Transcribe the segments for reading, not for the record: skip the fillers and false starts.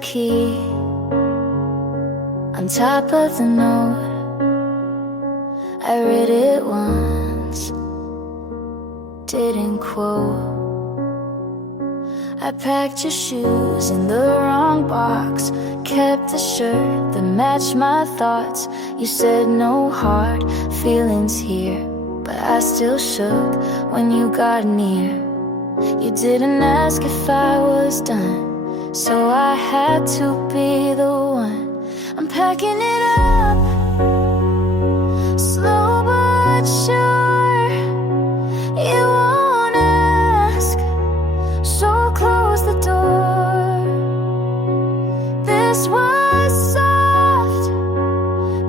key on top of the note. I read it once, didn't quote. I packed your shoes in the wrong box, kept the shirt that matched my thoughts. You said no hard feelings here, but I still shook when you got near. You didn't ask if I was done, so I had to be the one. I'm packing it up, slow but sure. You won't ask, so close the door. This was soft,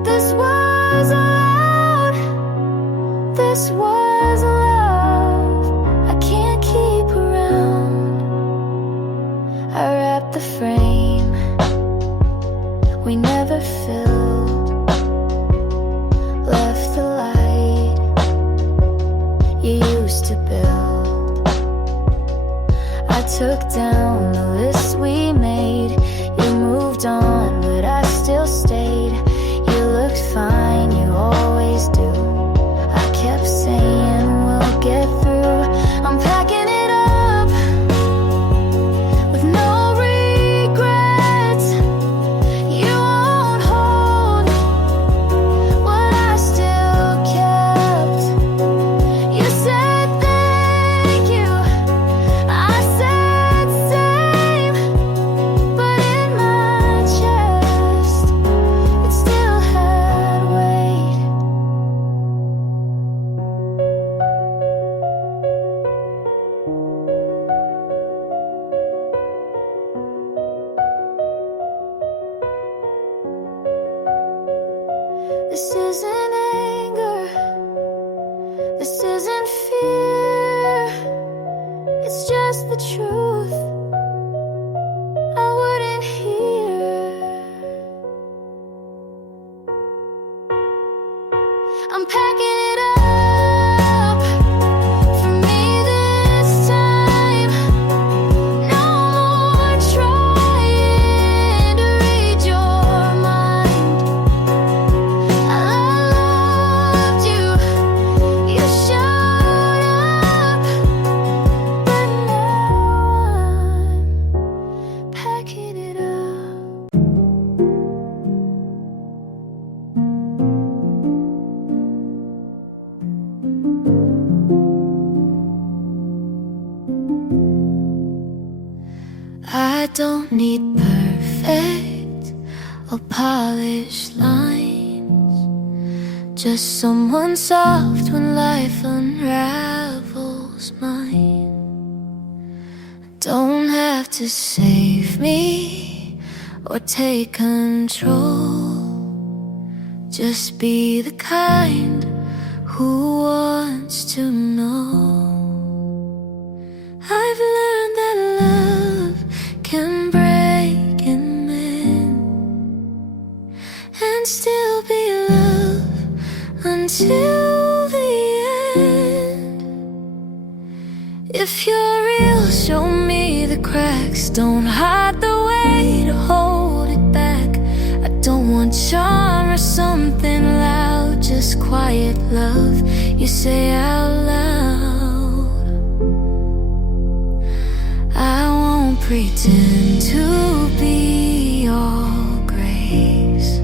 this was loud, this was love I can't keep around. I wrapped the frame we never filled, left the light you used to build. I took down the list we made. You moved on, but I still stayed. You looked fine, you always do. I kept saying we'll get through. I'm packing it up with no regrets. You won't hold what I still kept. You said thank you, I said same, but in my chest it still had weight. This isn't anger, this isn't fear, it's just the truth I wouldn't hear. I'm packing it up for me this time. No more trying to read your mind. I loved you, you showed up, but now I'm packing it up. I don't need perfect or polished lines, just someone soft when life unravels mine. Don't have to save me or take control, just be the kind who wants to know. I've learned that love can break and mend, and still be love until the end. If you're real, show me the cracks. Don't hide the way to hold it back. I don't want charm or something loud, just quiet love you say out loud. I won't pretend to be all grace,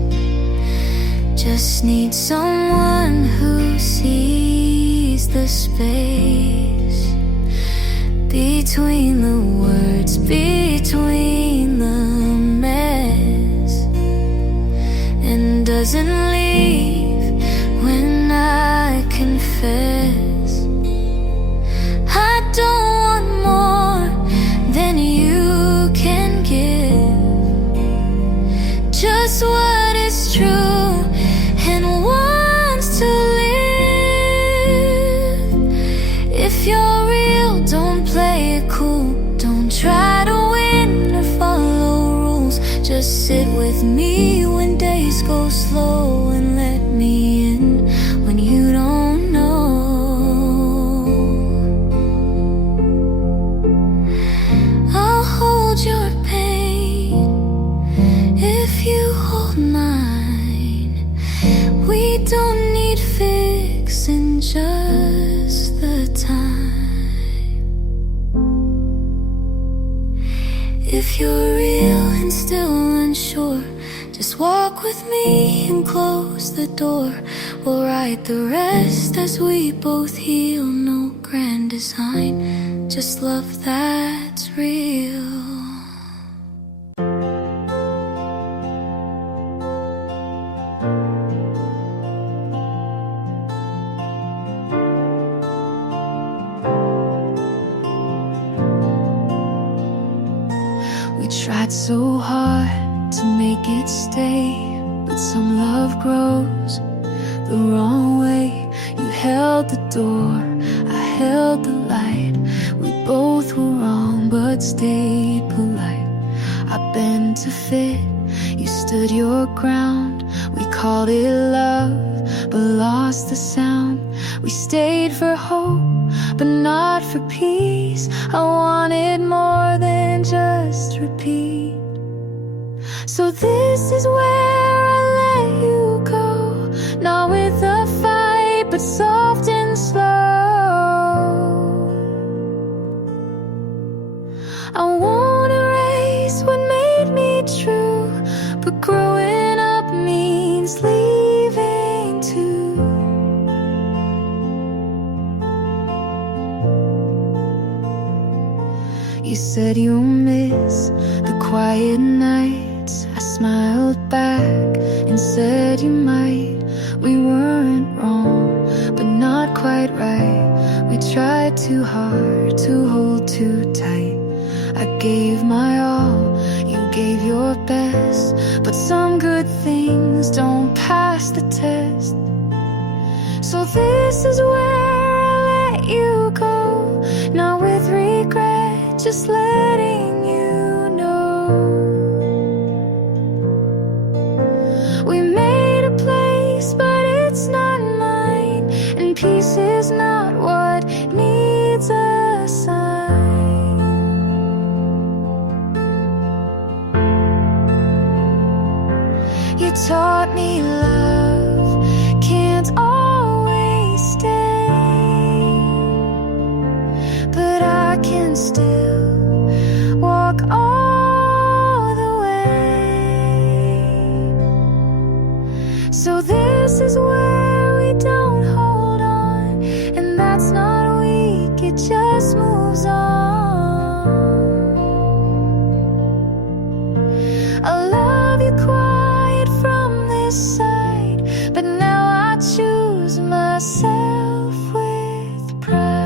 just need someone who sees the space between the words, between the mess, and doesn't leave when I confess. I don't want more than you can give, just what is true and wants to live. If you're real, don't play it cool, don't try to win or follow rules. Just sit with me when days go slow and let me in when you don't know. I'll hold your pain you hold mine. We don't need fixing, just the time. If you're real and still unsure, just walk with me and close the door. We'll write the rest as we both heal. No grand design, just love that's real. We tried so hard to make it stay, but some love grows the wrong way. You held the door, I held the light. We both were wrong but stayed polite. I bent to fit, you stood your ground. We called it love but lost the sound. We stayed for hope but not for peace. I wanted more than just repeat. So this is where I let you go, not with a fight but soft and slow. I won't erase what made me true, but growing up means leaving too. You said you'll miss the quiet nights. I smiled back and said you might. We weren't wrong, but not quite right. We tried too hard to hold too tight. I gave my all, you gave your best, but some good things don't pass the test. So this is where I let you go, not with regret, just letting you know. We made a place, but it's not mine, and peace is not what needs a sign. You taught me love can't always stay, but I can still walk all the way. So this is where we don't hold on, and that's not weak, it just moves on. I love you quiet from this side, but now I choose myself with pride.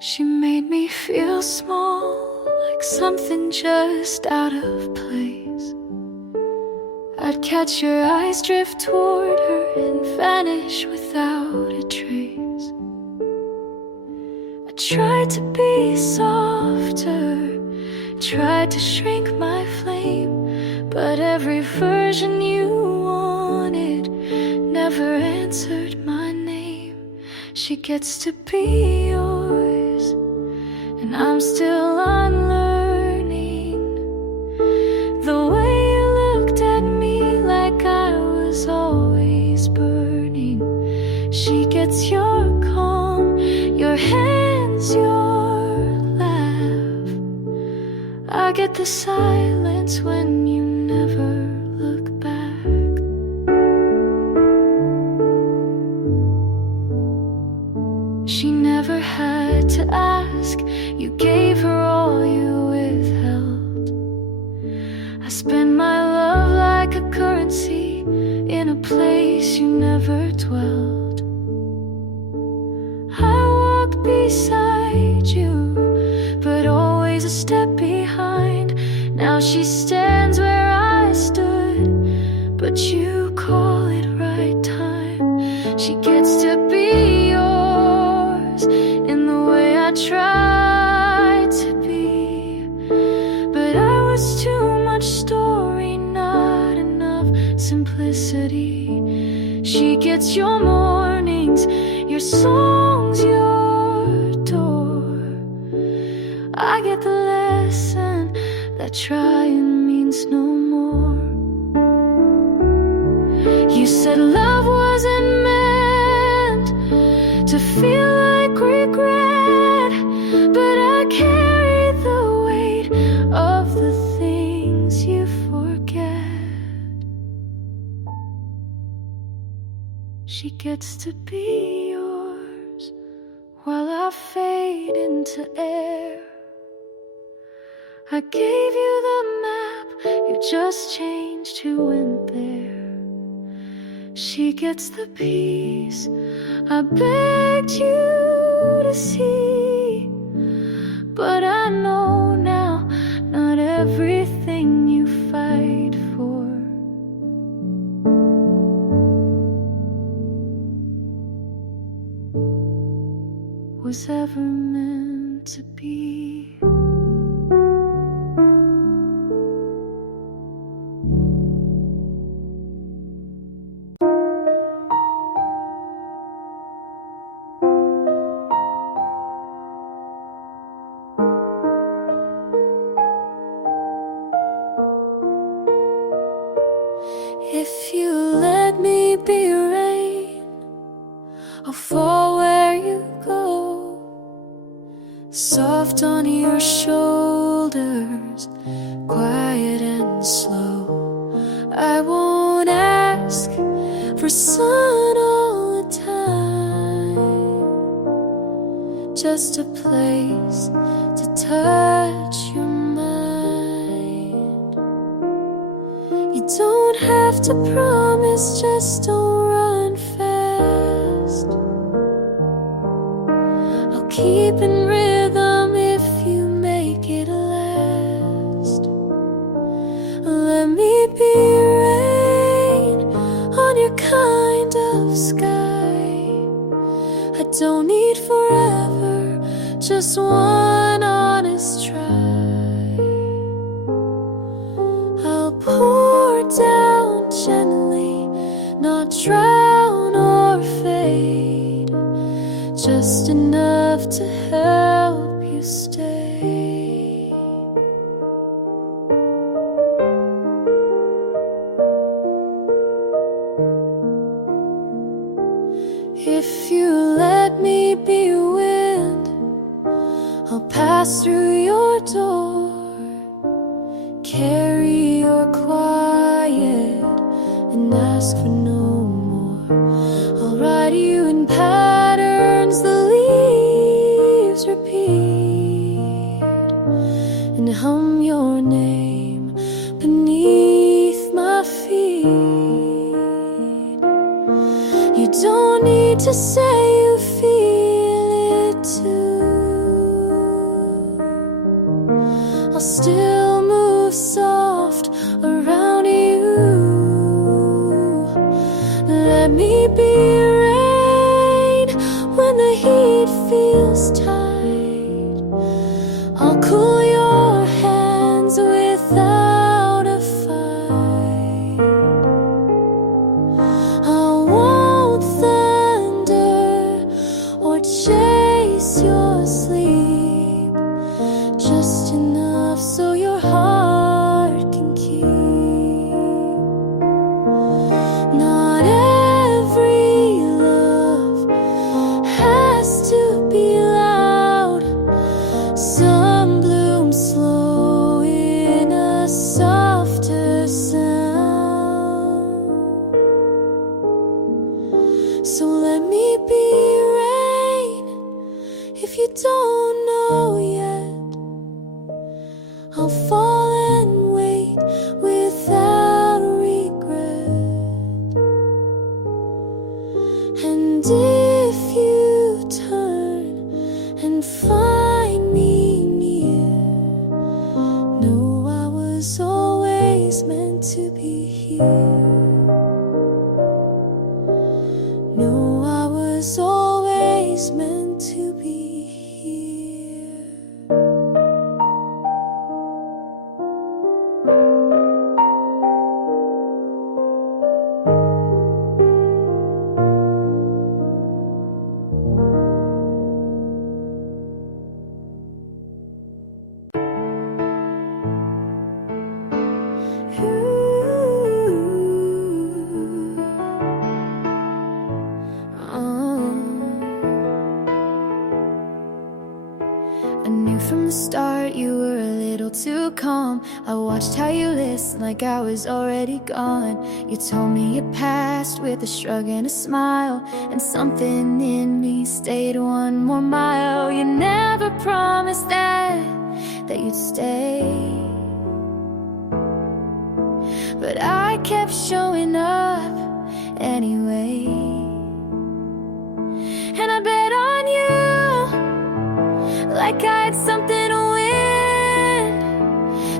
She made me feel small, like something just out of place. I'd catch your eyes drift toward her and vanish without a trace. I tried to be softer, tried to shrink my flame, but every version you wanted never answered my name. She gets to be yours, and I'm still unlearning the way you looked at me like I was always burning. She gets your calm, your hands, your laugh. I get the silence when you never look back. She never had to ask, you gave her all you withheld. I spend my love like a currency in a place you never dwelled. I walk beside you, but always a step behind. Now she stands where I stood, but but you call it right time. She gets to be yours in the way I tried to be, but I was too much story, not enough simplicity. She gets your mornings, your songs, your door. I get the lesson that trying means no more. You said love wasn't meant to feel like regret, but I carry the weight of the things you forget. She gets to be yours while I fade into air. I gave you the map, you just changed who went there. She gets the peace I begged you to see, but I know now not everything you fight for was ever meant to be. If you let me be rain, I'll fall where you go, soft on your shoulders, quiet and slow. I won't ask for sun all the time, just a place to touch your mind. You don't have to promise, just don't run fast. I'll keep in rhythm if you make it last. Let me be rain on your kind of sky. I don't need forever, just one honest try. I'll pour down gently, not drown or fade, just enough to help you stay. If you let me be wind, I'll pass through your door, carry your quiet and ask for no more. I'll write you in patterns the leaves repeat, and hum your name beneath my feet. You don't need to say you feel it too. I'll still move soft around you. Let me be rain when the heat feels tight. I'll cool your hands without a fight. I won't thunder or chase your sleep, just enough so your heart can keep. Not every love has to be loud. Some bloom slow in a softer sound. So let me be rain if you don't know yet. I'll fall and wait without regret. And if you turn and find me near, know I was always meant to be here. the start, you were a little too calm. I watched how you listened like I was already gone. You told me your past with a shrug and a smile, and something in me stayed one more mile. You never promised that you'd stay, but I kept showing up anyway. And I bet on you like I had something to win,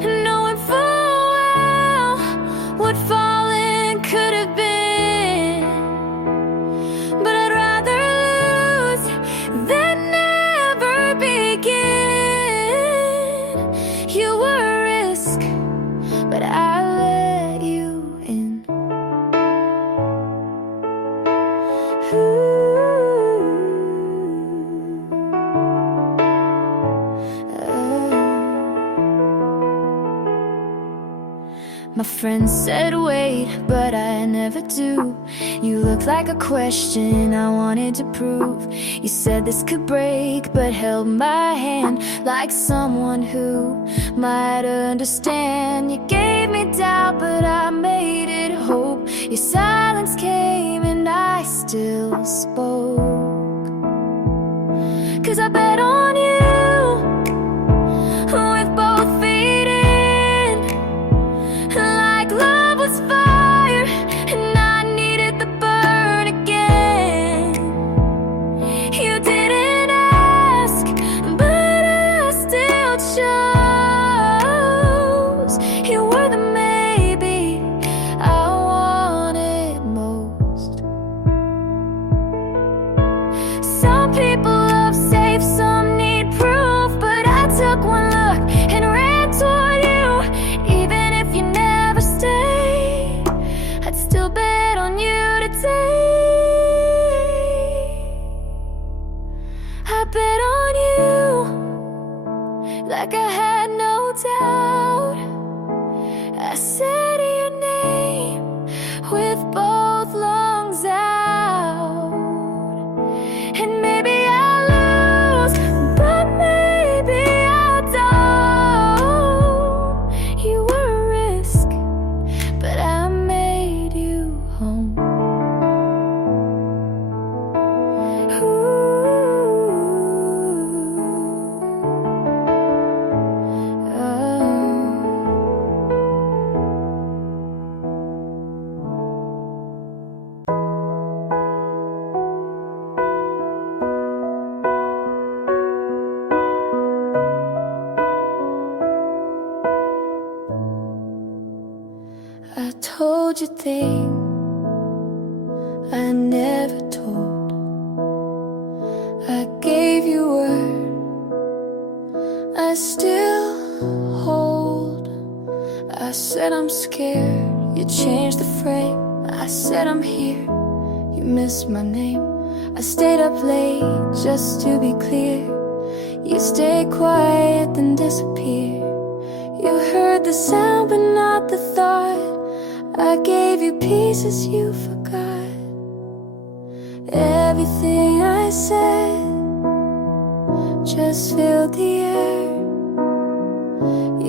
and knowing full well what falling could have been. But I'd rather lose than never begin. You were a risk, but I let you in. My friends said wait, but I never do. You looked like a question I wanted to prove. You said this could break, but held my hand like someone who might understand. You gave me doubt, but I made it hope. Your silence came and I still spoke. 'Cause I bet on you with both feet in, like love was fire and I needed the burn again. You didn't ask, but I still chose. You were the maybe I wanted most. Some people love safe, some need proof, but I took one look and ran toward you. Even if you never stay, I'd still bet on you today. I bet on you like I had no doubt. I said your name with both lungs out. And maybe I'll lose, but maybe I don't. You were a risk, but I made you home. I told you things I never told. I gave you word I still hold. I said I'm scared, you changed the frame. I said I'm here, you missed my name. I stayed up late just to be clear. You stayed quiet then disappeared. You heard the sound but not the thought. I gave you pieces you forgot. Everything I said just filled the air.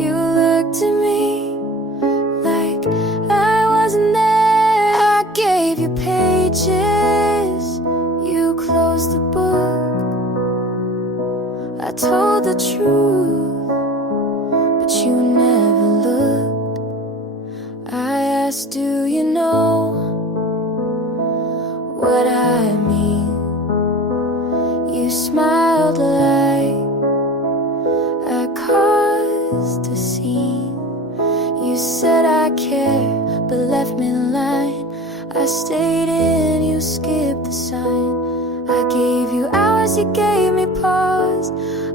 You looked at me like I wasn't there. I gave you pages, you closed the book. I told the truth, but you never looked. I asked, do you know what I mean? You smiled like I caused a scene. You said I care, but left me in line. I stayed in, you skipped the sign. I gave you hours, you gave me pause.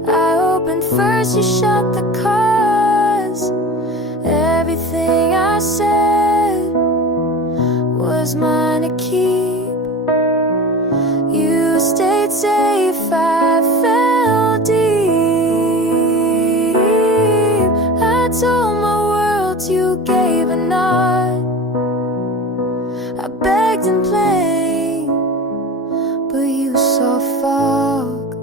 I opened first, you shut the cause. Everything I said was mine to keep. You stayed safe, I fell deep. I told my world, you gave a nod. I begged and played, but you saw fog.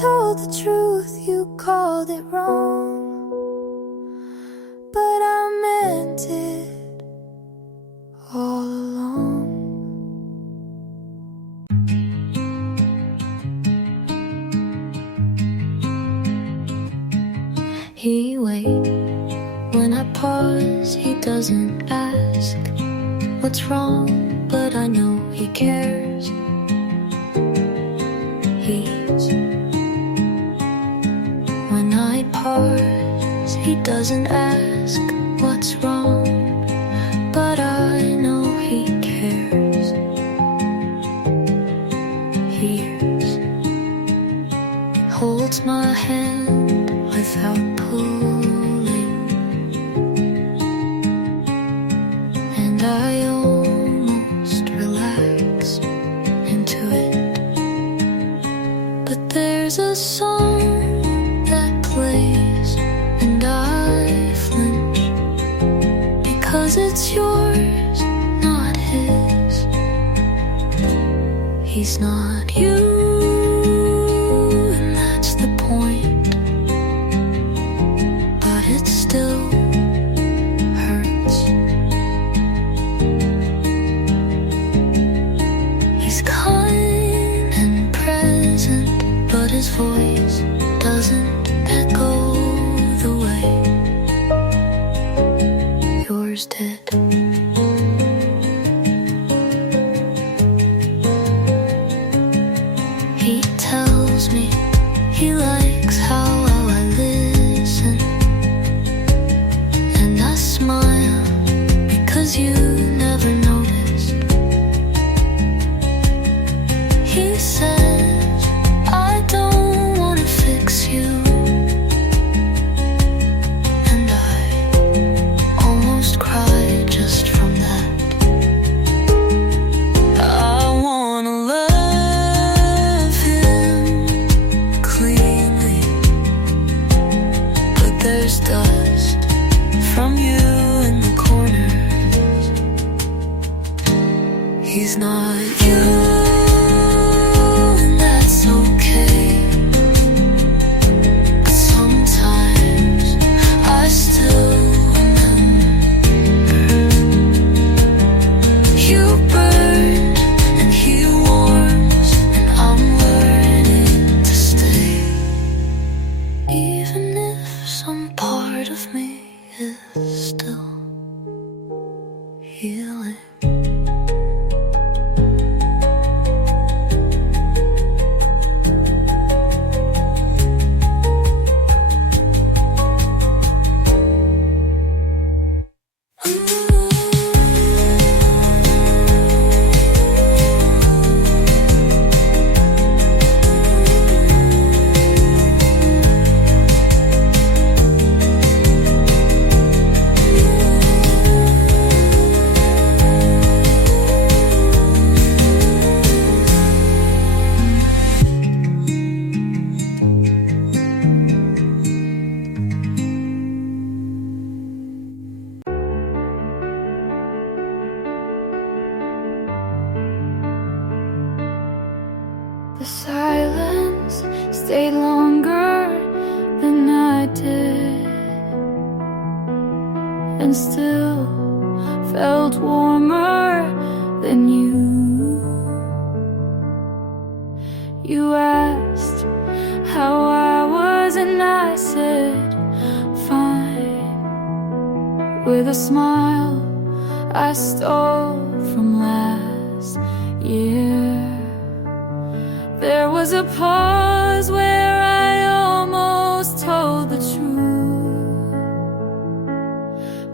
told the truth, you called it wrong, but I meant it all along. He waits when I pause, he doesn't ask what's wrong, but I know he cares. He's when I pause, he doesn't ask what's wrong, but I know he cares. Hears, holds my hand without pulling, and I almost relax into it. But there's a song that plays, and I flinch, because it's yours, not his. He's not you, and that's the point, but it still hurts. He's kind and present, but his voice doesn't echo the way yours did. He tells me he likes how I listen, and I smile because you never noticed. He says I don't want to fix you, and I almost cry just from that. I wanna love him cleanly, but there's dust from you in the corners. He's not you, and that's okay, but sometimes I still remember. You burn and he warms, and I'm learning to stay, even if some part of me is still healing. The silence stayed longer than I did, and still felt warmer than you. You asked how I was, and I said fine, with a smile I stole from last year. There was a pause where I almost told the truth,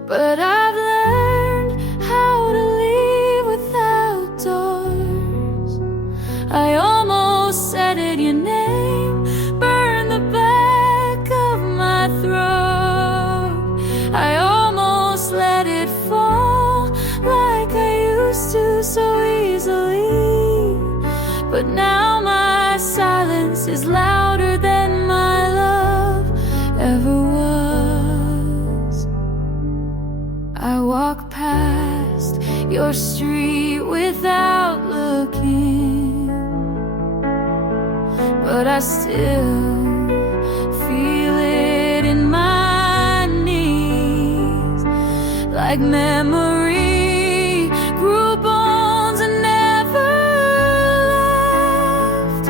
but I've learned how to leave without doors. I almost said it, your name burned the back of my throat. I almost let it fall like I used to so easily, but now my silence is louder than my love ever was. I walk past your street without looking, but I still feel it in my knees, like memory grew bones and never left.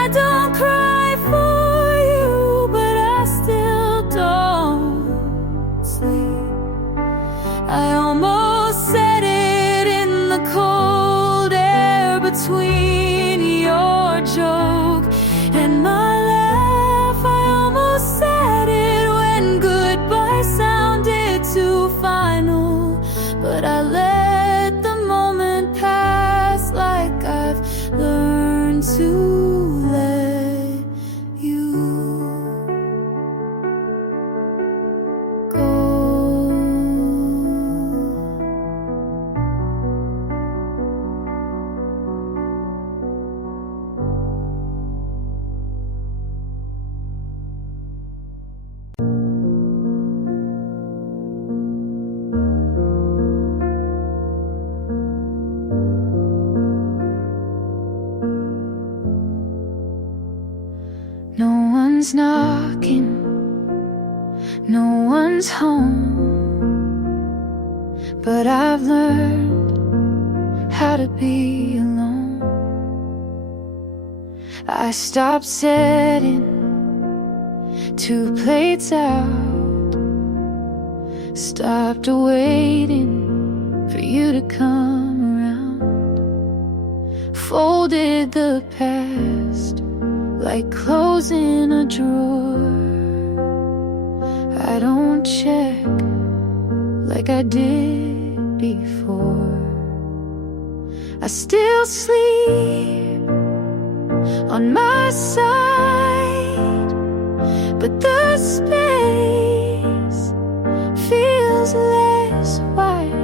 I don't cry for you, but I still don't sleep. I almost said it in the cold air between your joke and my laugh. I almost said it when goodbye sounded too final, but I let the moment pass like I've learned to let you go. No one's knocking, no one's home, but I've learned how to be alone. I stopped setting 2 plates out, stopped waiting for you to come around, folded the past like clothes in a drawer. I don't check like I did before. I still sleep on my side, but the space feels less wide.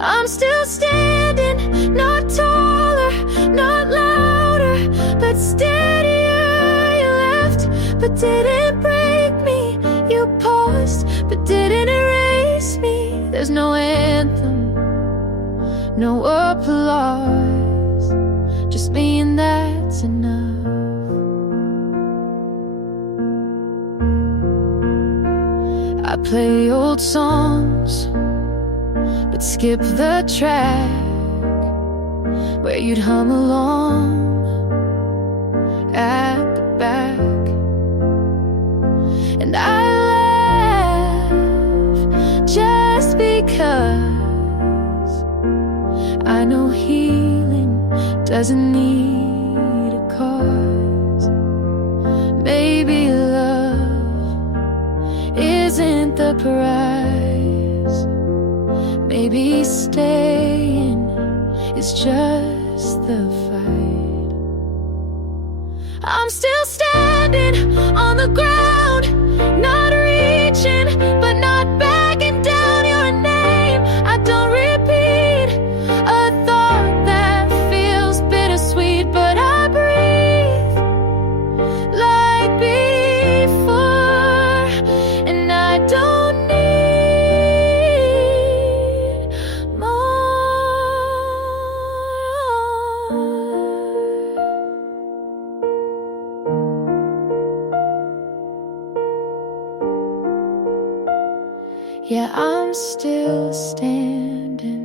I'm still standing, not taller, not louder, but steadier. You left, but didn't break me. You paused, but didn't erase me. There's no anthem, no applause, just me and that's enough. I play old songs, but skip the track where you'd hum along at the back, and I laugh just because I know healing doesn't need a cause. Maybe love isn't the prize, maybe staying is just the fight. I'm still standing on the ground, not reaching, but not backing down. Your name, I don't repeat a thought that feels bittersweet, but I breathe like before, and I don't need more. Yeah, I'm still standing.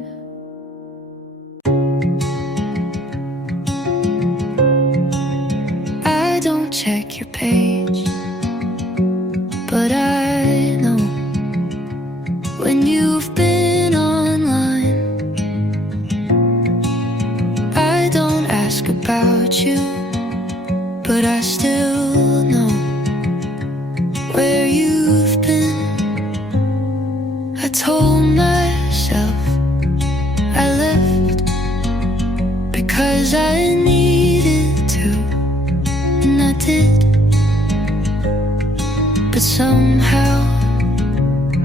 I don't check your page, but I know when you've been online. I don't ask about you, but I still know where you've been. I told myself I left because I needed to, and I did, but somehow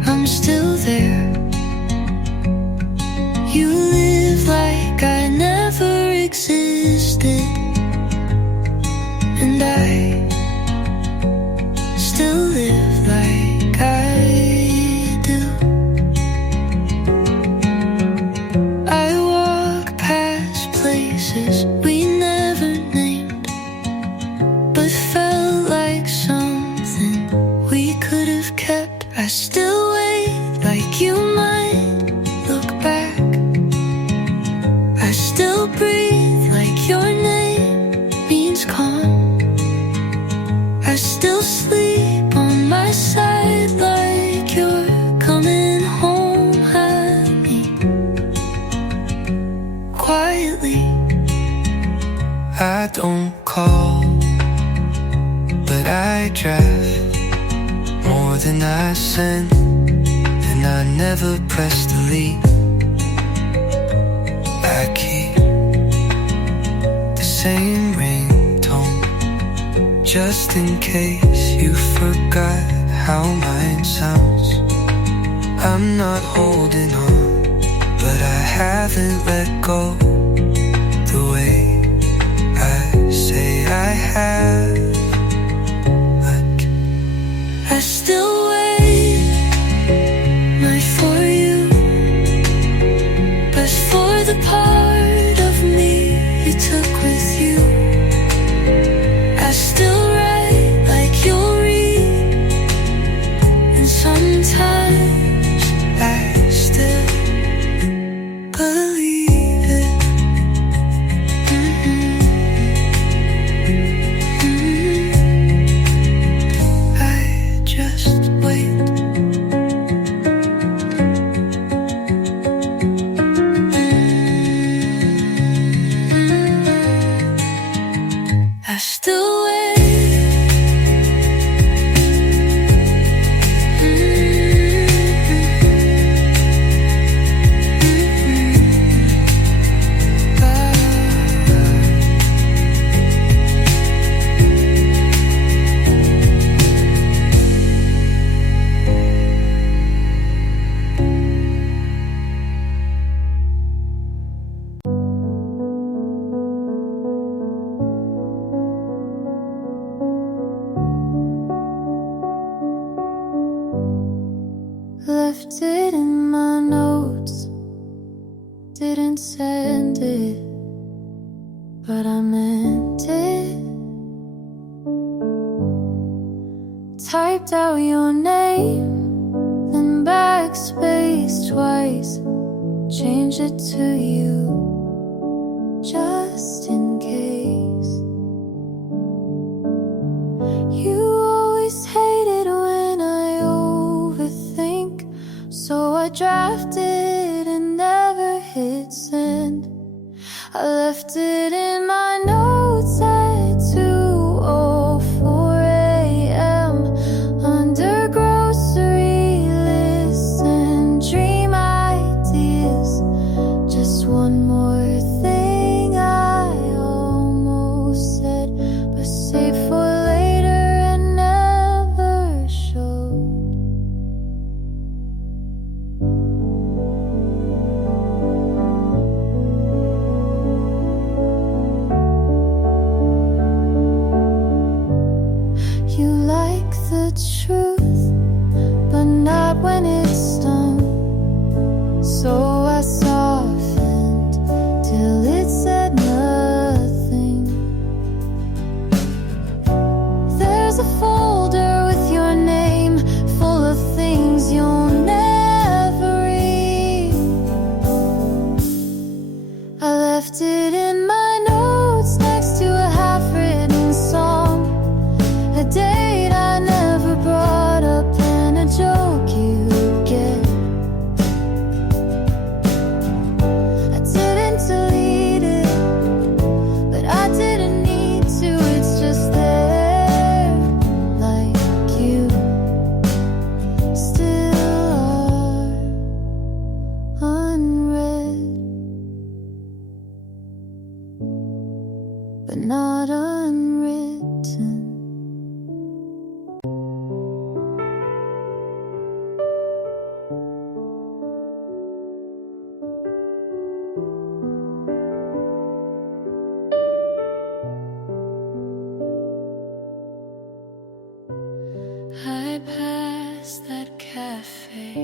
I'm still there. You live like I never existed, and I still live like I do. I walk past places we never named, don't call, but I drive more than I send, and I never press delete. I keep the same ringtone, just in case you forgot how mine sounds. I'm not holding on, but I haven't let go the way I say I have. I still wait, not for you, but for the part of me you took with you. I still write like you'll read, and sometimes I still believe it. I just wait. I still wait. Left it in my notes, didn't send it, but I meant it. Typed out your name, then backspace twice, changed it to you, just in case. You always hated when I overthink, so I drafted and never hit send. I left it in my notes at 2:04 a.m. under grocery lists and dream ideas. Just one more thing I almost said, but saved for later and never showed. You like the truth, but not when it's done. So I softened till it said nothing. There's a folder with your name, full of things you'll never read. I left it in my notes next to a half-written song, a date I never brought up and a joke you get. I didn't delete it, but I didn't need to. It's just there, like you still are, unread, but not unwritten. I passed that cafe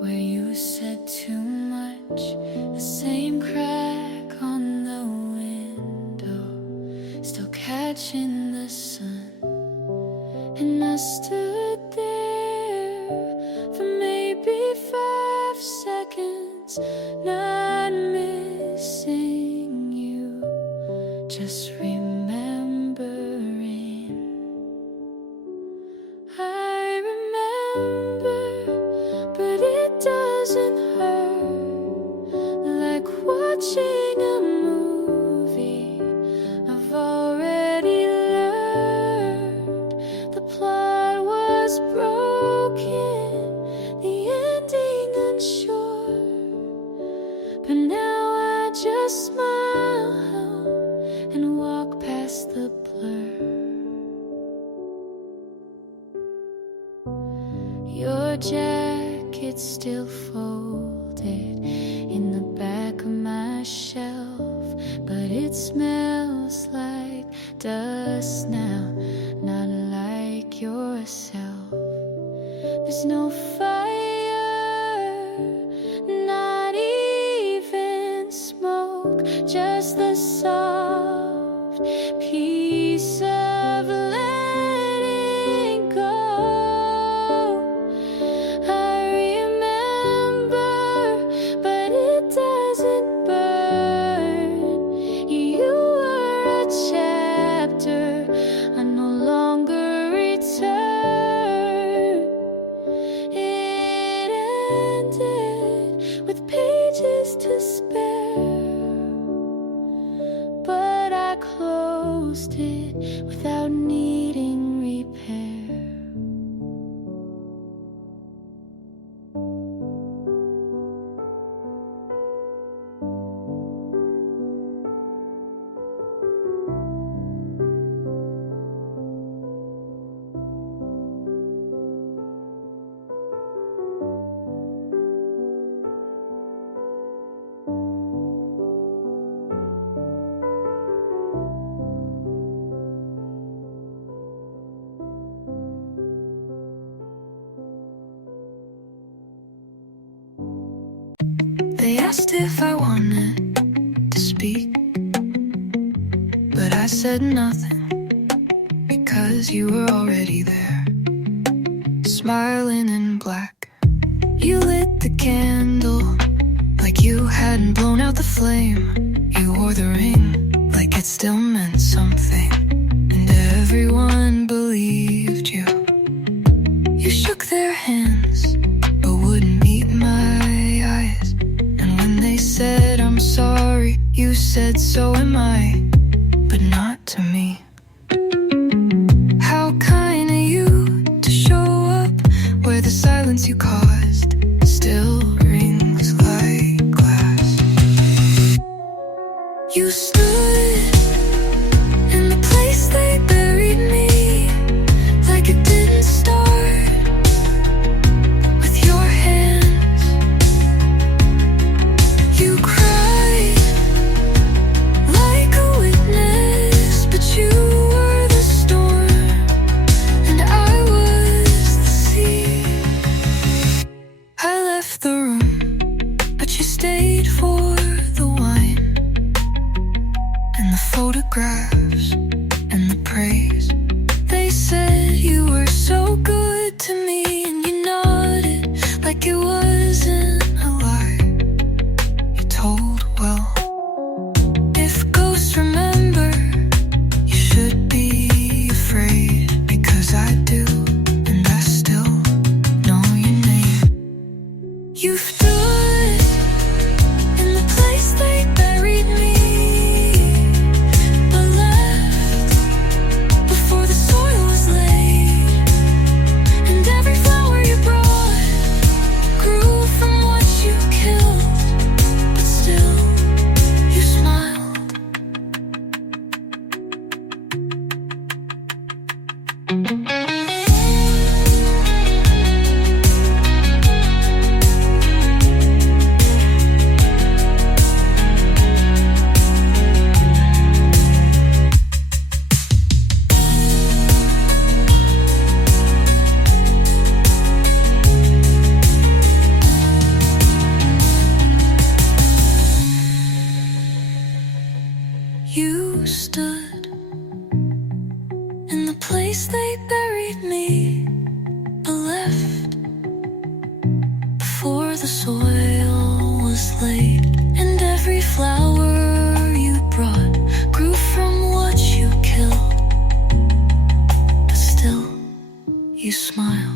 where you said too much, the same crack on the window, still catching the sun. And I stood there for maybe 5 seconds, not missing you, just remembering. I remember, but it doesn't hurt like watching a movie jacket still folded in the back of my shelf, but it smells like dust now, not like yourself. There's no fire, not even smoke, just the soft peace of letting go. I remember, but it doesn't burn. You were a chapter I no longer return. It ended with pages to spare, but I closed it without needing repair. They asked if I wanted to speak, but I said nothing, because you were already there, smiling in black. You lit the candle like you hadn't blown out the flame. You wore the ring like it still meant something, and everyone believed you. You shook their hands but wouldn't meet my eyes, and when they said I'm sorry, you said so am I, but not to me. How kind of you to show up where the silence you caused still rings like glass. You stood in the place they buried me, like it didn't start with your hands. You cried like a witness, but you were the storm and I was the sea. I left the room, but you stayed for the wine and the photographs and the praise. They said you were so good to me, and you nodded like it wasn't a lie. You told, well, if ghosts remember, you should be afraid, because I do, and I still know your name. You stood in the place they buried me, but left before the soil was laid, and every flower you brought grew from what you killed, but still you smiled. You stood in the place they buried me, but left before the soil was laid, and every flower you brought grew from what you killed, but still you smiled.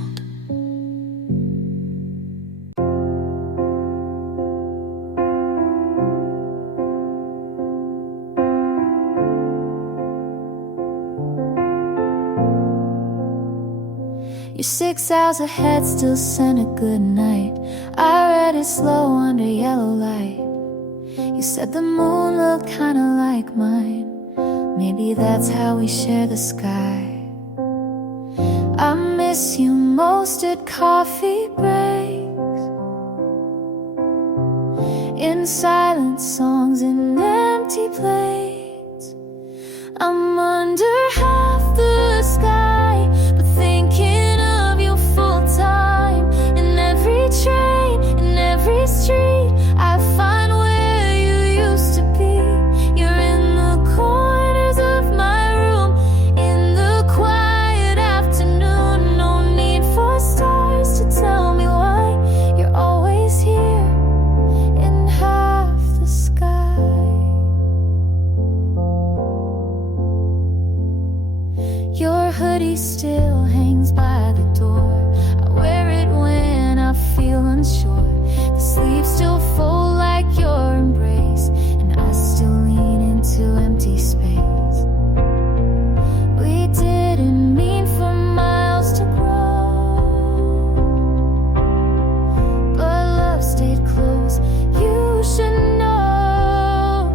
You're 6 hours ahead, still sent a good night. I read it slow under yellow light. You said the moon looked kinda like mine. Maybe that's how we share the sky. I miss you most at coffee breaks, in silent songs and empty plates. I'm under half the sky, but thinking of you full time. In every train, in every street, I find where you used to be. You're in the corners of my room, in the quiet afternoon. No need for stars to tell me why you're always here in half the sky. Your hoodie still hangs by the door. I wear it when I feel unsure. The sleeves still fold like your embrace, and I still lean into empty space. We didn't mean for miles to grow, but love stayed close. You should know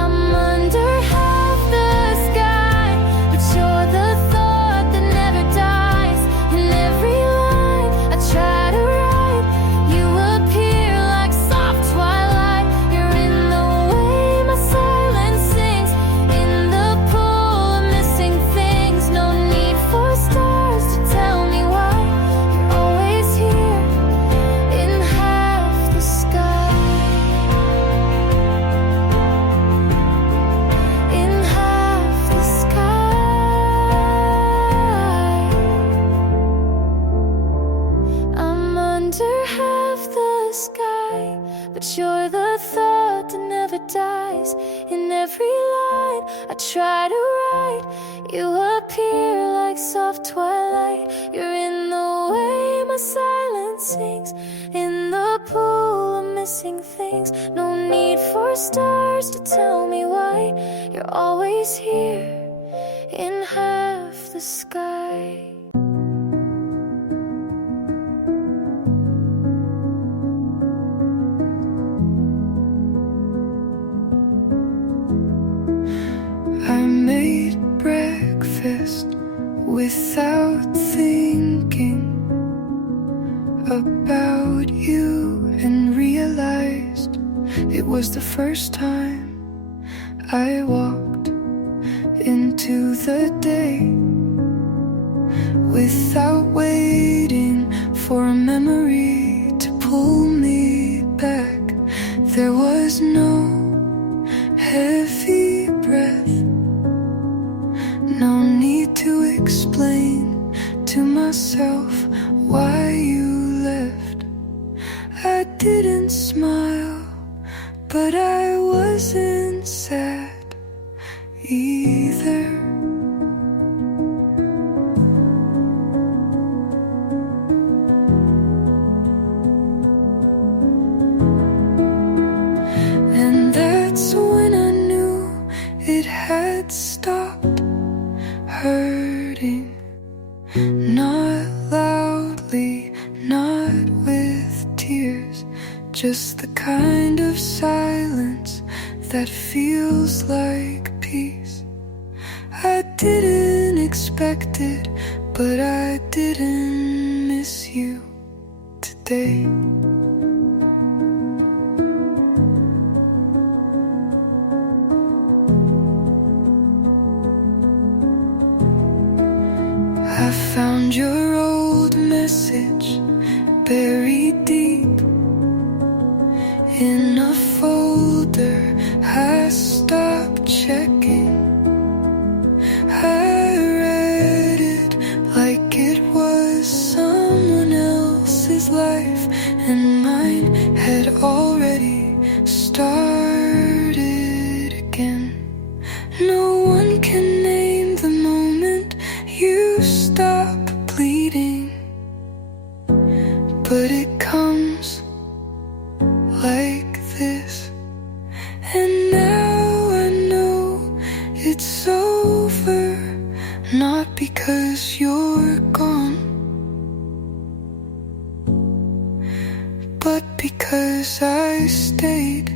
I'm under half the sky, but you're the thought that never dies. In every line I try to write, you appear like soft twilight. You're in the way my silence sings, in the pool of missing things. No need for stars to tell me why you're always here in half the sky. In half the sky. I'm under half the sky, but you're the thought that never dies. In every line I try to write, you appear like soft twilight. You're in the way my silence sings, in the pool of missing things. No need for stars to tell me why you're always here in half the sky. I made breakfast without thinking about you, and realized it was the first time I walked into the day without waiting for a memory to pull me back. There was no heavy breath, no need to explain to myself why you left. I didn't smile, but I wasn't sad either. And that's when I knew it had stopped hurting. Not loudly, not with tears, just the kind of silence that feels like peace. I didn't expect it, but I didn't miss you today. I found your old message buried deep in a folder I stopped checking. I read it like it was someone else's life, and mine had already started again. No one can name the moment you stop bleeding, but it comes like this. And now I know it's over, not because you're gone, but because I stayed.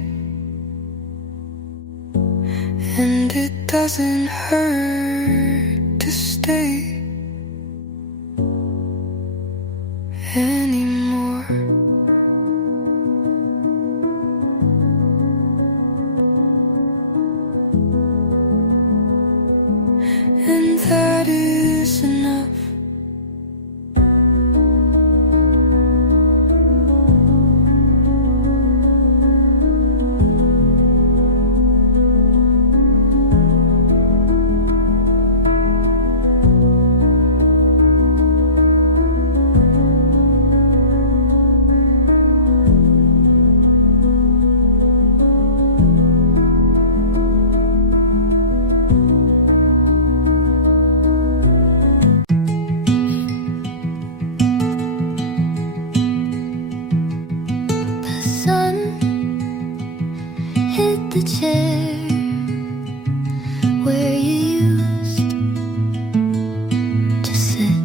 And it doesn't hurt to stay. where you used to sit.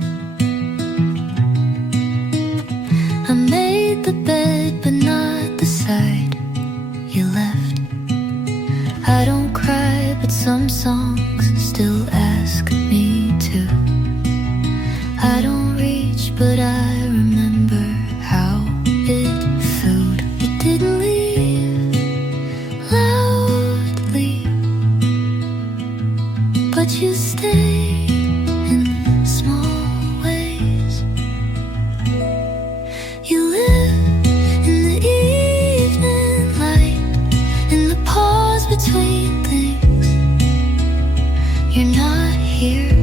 I made the bed, but not the side you left. I don't cry, but some songs still ask me to. I don't reach, but I remember how it felt. You didn't leave loudly, but you stayed in small ways. You live in the evening light, in the pause between things. You're not here